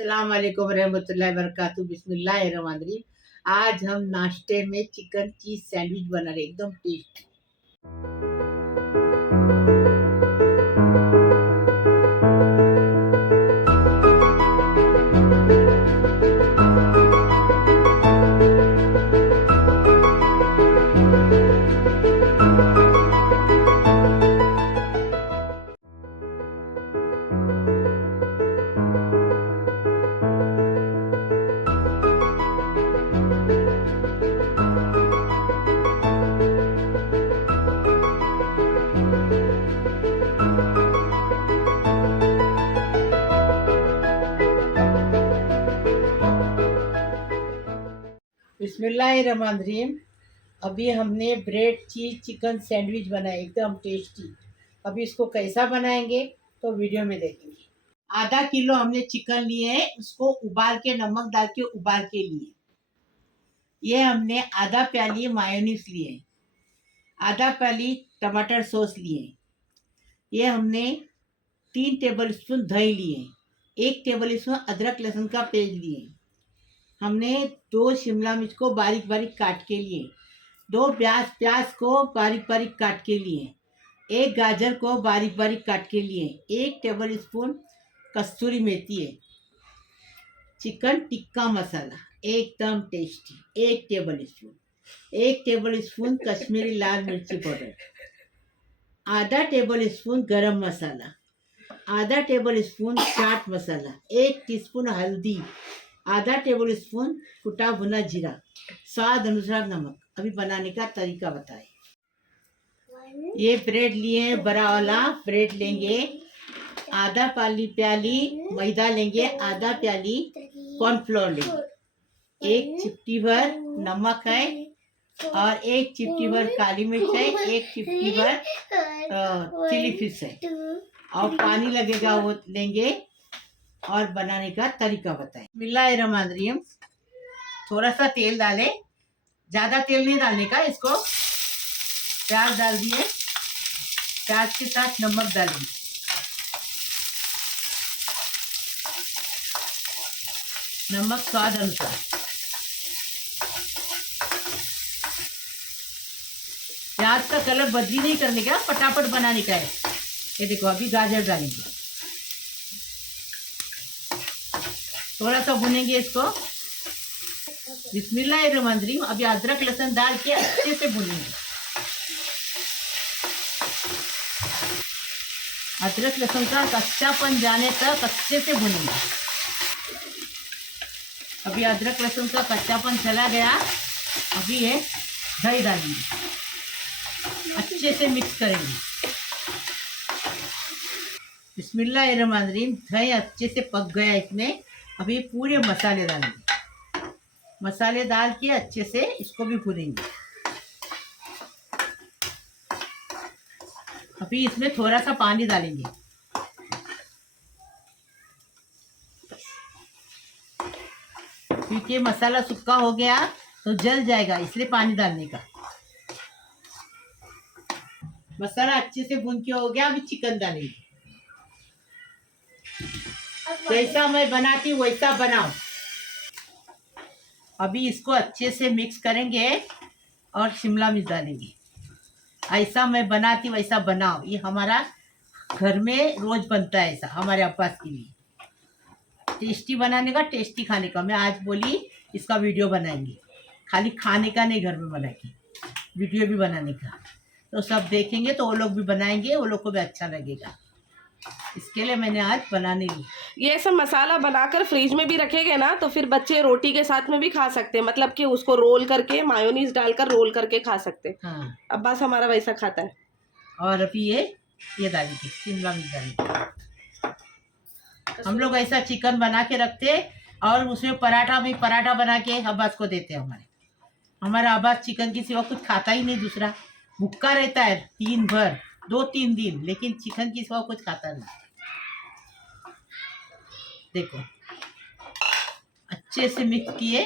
अस्सलाम वालेकुम रहमतुल्लाहि वबरकातुहू। बिस्मिल्लाहिर्रहमानिर्रहीम। आज हम नाश्ते में चिकन चीज सैंडविच बना रहे, एकदम टेस्टी। बिस्मिल्लाहिर्रहमानिर्रहीम। अभी हमने ब्रेड चीज चिकन सैंडविच बनाया, एकदम टेस्टी। अभी इसको कैसा बनाएंगे तो वीडियो में देखेंगे। आधा किलो हमने चिकन लिए है, उसको उबाल के नमक डाल के उबाल के लिए। ये हमने आधा प्याली मायोनीज लिए, आधा प्याली टमाटर सॉस लिए। ये हमने 3 टेबल स्पून दही लिए, 1 टेबल स्पून अदरक लहसुन का पेस्ट लिए। हमने 2 शिमला मिर्च को बारीक बारीक काट के लिए, 2 प्याज को बारीक बारीक काट के लिए, 1 गाजर को बारीक बारीक काट के लिए, 1 टेबल स्पून कस्तूरी मेथी है। चिकन टिक्का मसाला एकदम tasty 1 tablespoon, 1 tablespoon Kashmiri लाल मिर्ची पाउडर, आधा टेबल स्पून गरम मसाला, आधा tablespoon chaat masala, 1 teaspoon हल्दी, आधा टेबल स्पून कुटा भुना जीरा, स्वाद अनुसार नमक। अभी बनाने का तरीका बताए। ये ब्रेड लिए, बड़ा वाला ब्रेड लेंगे, आधा प्याली मैदा लेंगे, आधा प्याली कॉर्नफ्लोर लेंगे, 1 चिपटी भर नमक है और 1 चिपटी भर काली मिर्च है, 1 चिपटी भर चिली फिश है और पानी लगेगा वो लेंगे। और बनाने का तरीका बताएं। बिस्मिल्लाहिर्रहमानिर्रहीम। थोड़ा सा तेल डालें, ज़्यादा तेल नहीं डालने का। इसको प्याज डाल दिए, प्याज के साथ नमक डालेंगे, नमक स्वाद अनुसार। प्याज का कलर बदली नहीं करने का, फटाफट बनाने का है। ये देखो अभी गाजर डालेंगे, थोड़ा सा भुनेंगे इसको। बिस्मिल्लाहिर्रहमानिर्रहीम। अभी अदरक लहसुन डाल के अच्छे से भुनेंगे। अदरक लहसुन का कच्चापन जाने तक अच्छे से भुनेंगे। अभी अदरक लहसुन का कच्चापन चला गया। अभी ये दही डालेंगे, अच्छे से मिक्स करेंगे। बिस्मिल्लाहिर्रहमानिर्रहीम। दही अच्छे से पक गया इसमें। अभी पूरे मसाले डालेंगे, मसाले डाल के अच्छे से इसको भी भूनेंगे। अभी इसमें थोड़ा सा पानी डालेंगे, क्योंकि मसाला सूखा हो गया तो जल जाएगा, इसलिए पानी डालने का। मसाला अच्छे से भून के हो गया। अभी चिकन डालेंगे। जैसा मैं बनाती हूँ वैसा बनाओ। अभी इसको अच्छे से मिक्स करेंगे और शिमला मिर्च डालेंगे। ऐसा मैं बनाती वैसा बनाओ। ये हमारा घर में रोज बनता है, ऐसा हमारे अब्बास के लिए। टेस्टी बनाने का, टेस्टी खाने का। मैं आज बोली इसका वीडियो बनाएंगे, खाली खाने का नहीं, घर में बनाएंगे, वीडियो भी बनाने का। तो सब देखेंगे तो वो लोग भी बनाएंगे, वो लोग को भी अच्छा लगेगा। इसके लिए मैंने आज बनाने ली। ये सब मसाला बनाकर फ्रिज में भी रखेंगे ना तो फिर बच्चे रोटी के साथ में भी खा सकते हैं, मतलब कि उसको रोल करके मायोनीज डालकर रोल करके खा सकते हैं। हाँ, अब्बास हमारा वैसा खाता है। और अभी ये डालेंगे, शिमला मिर्च डालेंगे। हम लोग ऐसा चिकन बना के रखते और उसमें पराठा बना के अब्बास को देते हैं। हमारा अब्बास चिकन के सिवा कुछ खाता ही नहीं, दूसरा भूखा रहता है 2-3 दिन, लेकिन चिकन के सिवा कुछ खाता नहीं। देखो अच्छे से मिक्स किए।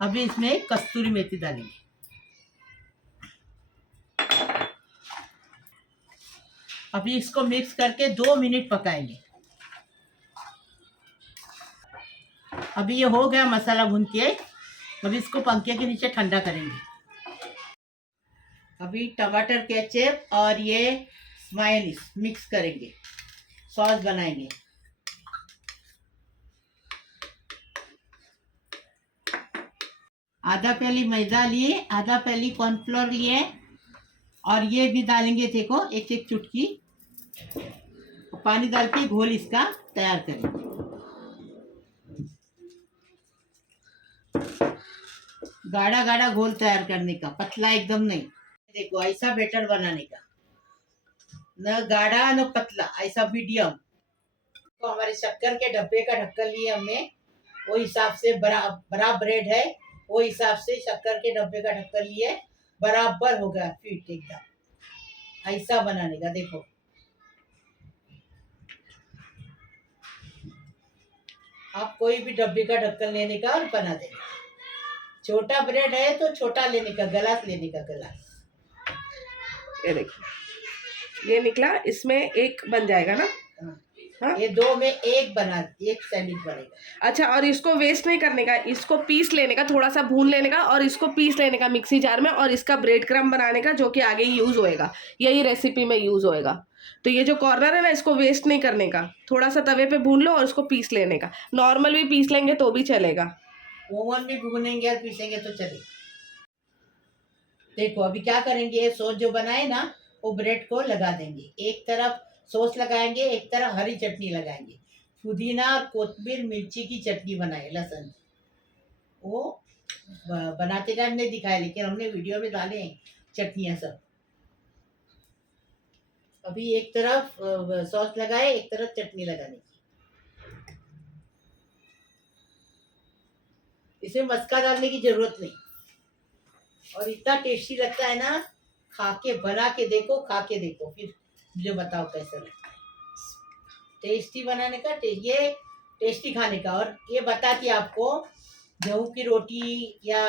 अभी इसमें कस्तूरी मेथी डालेंगे, अभी इसको मिक्स करके 2 मिनट पकाएंगे। अभी ये हो गया मसाला भून के, अभी इसको पंखे के नीचे ठंडा करेंगे। अभी टमाटर केचप और ये मायोनीज मिक्स करेंगे, सॉस बनाएंगे। आधा प्याली मैदा लिए, आधा प्याली कॉर्नफ्लोर लिए, और ये भी डालेंगे, देखो एक एक चुटकी पानी डाल के घोल इसका तैयार करेंगे। गाढ़ा गाढ़ा घोल तैयार करने का, पतला एकदम नहीं। देखो ऐसा बैटर बनाने का, न गाढ़ा न पतला, ऐसा मीडियम। तो हमारे शक्कर के डब्बे का ढक्कन लिए हमने, वो हिसाब से बड़ा ब्रेड है, वो हिसाब से शक्कर के डब्बे का ढक्कन लिए, बराबर हो गया फिट एकदम। ऐसा बनाने का, देखो आप कोई भी डब्बे का ढक्कन लेने का और बना देने। छोटा ब्रेड है तो छोटा लेने का, गिलास लेने का, गिलास। ये देखो ये निकला, इसमें एक बन जाएगा ना। हाँ? ये दो में एक सैंडविच बनेगा। अच्छा, और इसको वेस्ट नहीं करने का, इसको पीस लेने का, थोड़ा सा भून लेने का और इसको पीस लेने का मिक्सी जार में, और इसका ब्रेड क्रम्ब बनाने का, जो कि आगे यूज होएगा, यही रेसिपी में यूज होएगा। तो ये जो कॉर्नर है ना, इसको वेस्ट नहीं करने का, थोड़ा सा तवे पे भून लो और इसको पीस लेने का। नॉर्मल भी पीस लेंगे तो भी चलेगा, ओवन में भूनेंगे और पीसेंगे तो चलेगा। देखो अभी क्या करेंगे, सॉस जो बनाए ना वो ब्रेड को लगा देंगे। एक तरफ सॉस लगाएंगे, एक तरफ हरी चटनी लगाएंगे। पुदीना और कोथिंबीर मिर्ची की चटनी बनाए, लहसुन। वो बनाते टाइम नहीं दिखाया, लेकिन हमने वीडियो में डाले हैं चटनियाँ सब। अभी एक तरफ सॉस लगाए, एक तरफ चटनी लगाने की। इसमें मस्का डालने की जरूरत नहीं, और इतना टेस्टी लगता है ना। खा के बना के देखो, खा के देखो, फिर मुझे बताओ कैसा लगता है। टेस्टी बनाने का, ये टेस्टी खाने का। और ये बताती आपको, गेहूं की रोटी या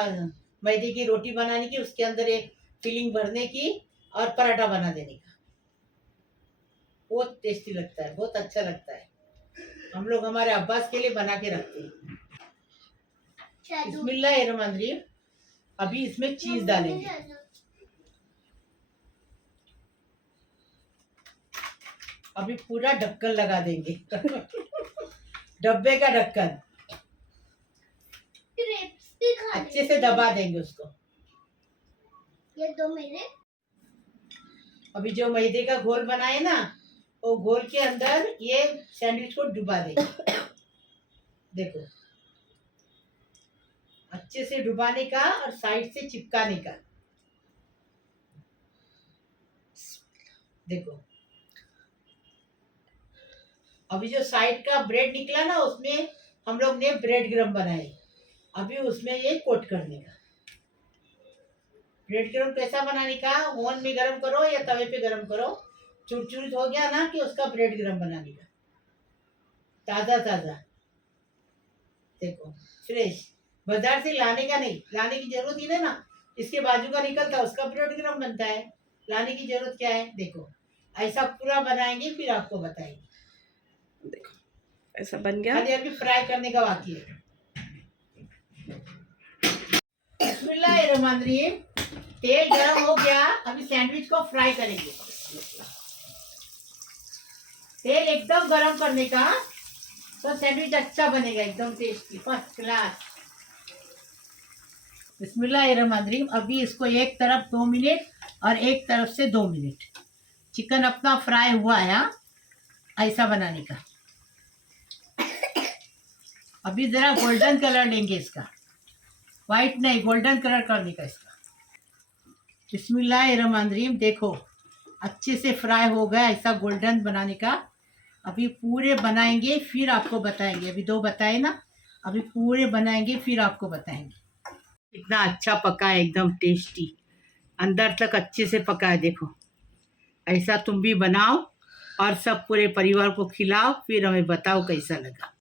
मैदे की रोटी बनाने की, उसके अंदर एक फिलिंग भरने की और पराठा बना देने का। बहुत टेस्टी लगता है, बहुत अच्छा लगता है। हम लोग हमारे अब्बास के लिए बना के रखते हैं। बिस्मिल्लाहिर्रहमानिर्रहीम। अभी इसमें चीज डालेंगे। अभी पूरा ढक्कन लगा देंगे डब्बे का ढक्कन अच्छे से दबा देंगे उसको। ये 2 महीने। अभी जो मैदे का घोल बनाए ना, वो घोल के अंदर ये सैंडविच को डुबा देंगे। देखो अच्छे से डुबाने का और साइड से चिपकाने का। देखो अभी जो साइड का ब्रेड निकला ना, उसमें हम लोग ने ब्रेड क्रम्ब बनाए। अभी उसमें ये कोट करने का। ब्रेड क्रम्ब कैसा बनाने का, ओवन में गरम करो या तवे पे गरम करो, चुरचुरित हो गया ना कि उसका ब्रेड क्रम्ब बनाने का, ताजा ताजा। देखो फ्रेश, बाजार से लाने का नहीं, लाने की जरूरत ही नहीं ना। इसके बाजू का निकलता है, उसका ब्रेड क्रम्ब बनता है, लाने की जरूरत क्या है। देखो ऐसा पूरा बनाएंगे, फिर आपको बताएंगे। देखो ऐसा बन गया। खाली अभी फ्राई करने का बाकी है। बिस्मिल्लाहिर्रहमानिर्रहीम। तेल गरम हो गया, अभी सैंडविच को फ्राई करेंगे। तेल एकदम गरम करने का, तो सैंडविच अच्छा बनेगा, एकदम टेस्टी, फर्स्ट क्लास। बिस्मिल्लाहिर्रहमानिर्रहीम। अभी इसको एक तरफ 2 मिनट और एक तरफ से 2 मिनट। चिकन अपना फ्राई हुआ है, ऐसा बनाने का। अभी जरा गोल्डन कलर लेंगे इसका, वाइट नहीं, गोल्डन कलर करने का इसका। बिस्मिल्लाहिर्रहमानिर्रहीम। देखो अच्छे से फ्राई हो गया, ऐसा गोल्डन बनाने का। अभी पूरे बनाएंगे, फिर आपको बताएंगे। अभी 2 बताए ना, अभी पूरे बनाएंगे, फिर आपको बताएंगे। इतना अच्छा पका है, एकदम टेस्टी, अंदर तक अच्छे से पका है। देखो ऐसा तुम भी बनाओ और सब पूरे परिवार को खिलाओ, फिर हमें बताओ कैसा लगा।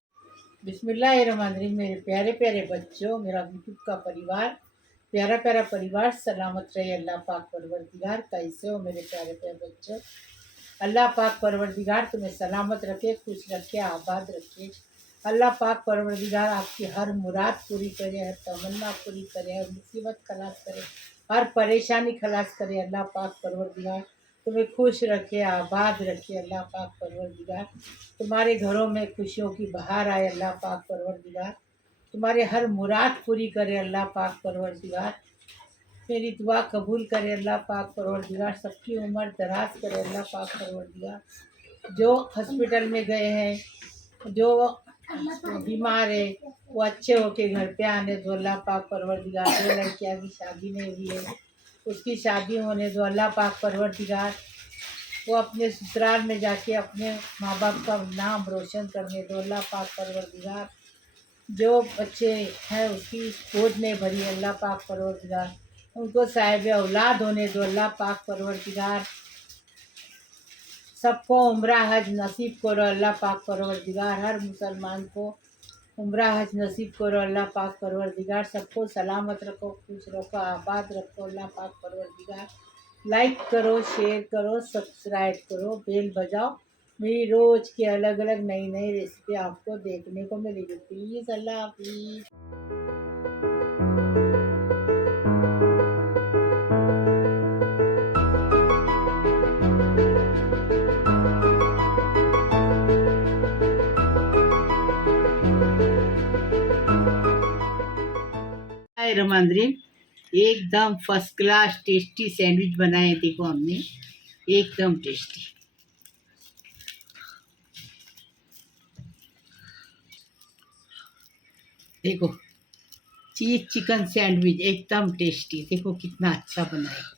बिस्मिल्लाहिर्रहमानिर्रहीम। मेरे प्यारे प्यारे बच्चों, मेरा यूट्यूब का परिवार, प्यारा प्यारा परिवार, सलामत रहे अल्लाह पाक परवरदिगार। कैसे हो मेरे प्यारे प्यारे बच्चों? अल्लाह पाक परवरदिगार तुम्हें सलामत रखे, खुश रखे, आबाद रखे। अल्लाह पाक परवरदिगार आपकी हर मुराद पूरी करे, हर तमन्ना पूरी करे, हर मुसीबत खलास करे, हर परेशानी खलास करे। अल्लाह पाक परवरदिगार तुम्हें खुश रखे, आबाद रखे। अल्लाह पाक परवरदिगार तुम्हारे घरों में खुशियों की बहार आए। अल्लाह पाक परवरदिगार तुम्हारे हर मुराद पूरी करे। अल्लाह पाक परवरदिगार मेरी दुआ कबूल करे। अल्लाह पाक परवरदिगार सबकी उम्र दराज करे। अल्लाह पाक परवरदिगार जो हॉस्पिटल में गए हैं, जो बीमार है, वो अच्छे होके घर पे आने दो। अल्लाह पाक परवरदिगार जो लड़कियाँ की शादी नहीं हुई है उसकी शादी होने दो। अल्लाह पाक परवरदिगार वो अपने ससुराल में जाके अपने माँ बाप का नाम रोशन करने दो। अल्लाह पाक परवरदिगार जो बच्चे हैं उसकी गोद नहीं भरी, अल्लाह पाक परवरदिगार उनको साहिब औलाद होने दो। अल्लाह पाक परवरदिगार सबको उम्रा हज नसीब करो। अल्लाह पाक परवरदिगार हर मुसलमान को उम्रा हज नसीब करो। अल्लाह पाक परवरदिगार सबको सलामत रखो, खुश रखो, आबाद रखो। अल्लाह पाक परवरदिगार लाइक करो, शेयर करो, सब्सक्राइब करो, बेल बजाओ। मेरी रोज़ की अलग अलग नई नई रेसिपी आपको देखने को मिलेगी। प्लीज़ अल्लाह हाफिज़। रमंद्रीन एकदम फर्स्ट क्लास टेस्टी सैंडविच बनाए। देखो हमने एकदम टेस्टी। देखो चीज़ चिकन सैंडविच एकदम टेस्टी। देखो कितना अच्छा बना है।